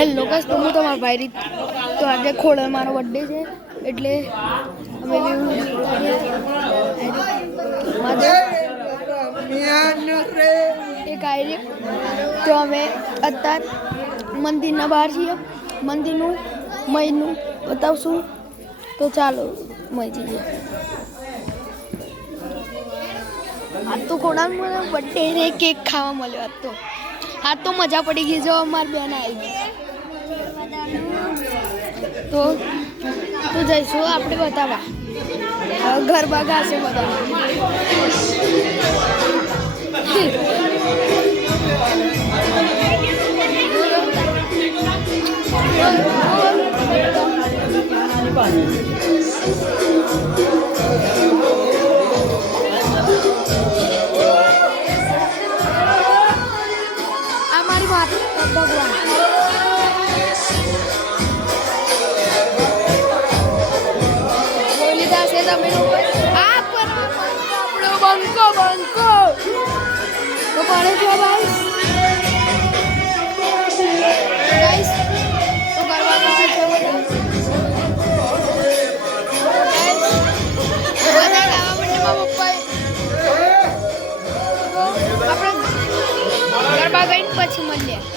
Hello guys, તો હું તમારા ભાઈ રીત તો આજે ખોડે મારો બર્થડે છે એટલે અમે એક આઈ તો અમે અત્યારે મંદિરના બહાર છીએ. મંદિરનું મયનું બતાવશું તો ચાલો મય જઈએ. આજ તો ખોડામાં મને બર્થડે ને કેક ખાવા મળ્યો. આજ તો મજા પડી ગઈ. જો અમારી બેન આવી તો જઈશું આપણે બતાવવા. ગરબા ગાશે બધા. આ મારી વાત ભગવાન બોલીદા છે તમે લોકો. આ પર આપણો બંકો તો પડે છે ગાઈસ. તો કરવા ગાવા છે બધા ગાવા માટે મારા પપ્પાએ આપણે ગરબા ગાઈને પછી મળીએ.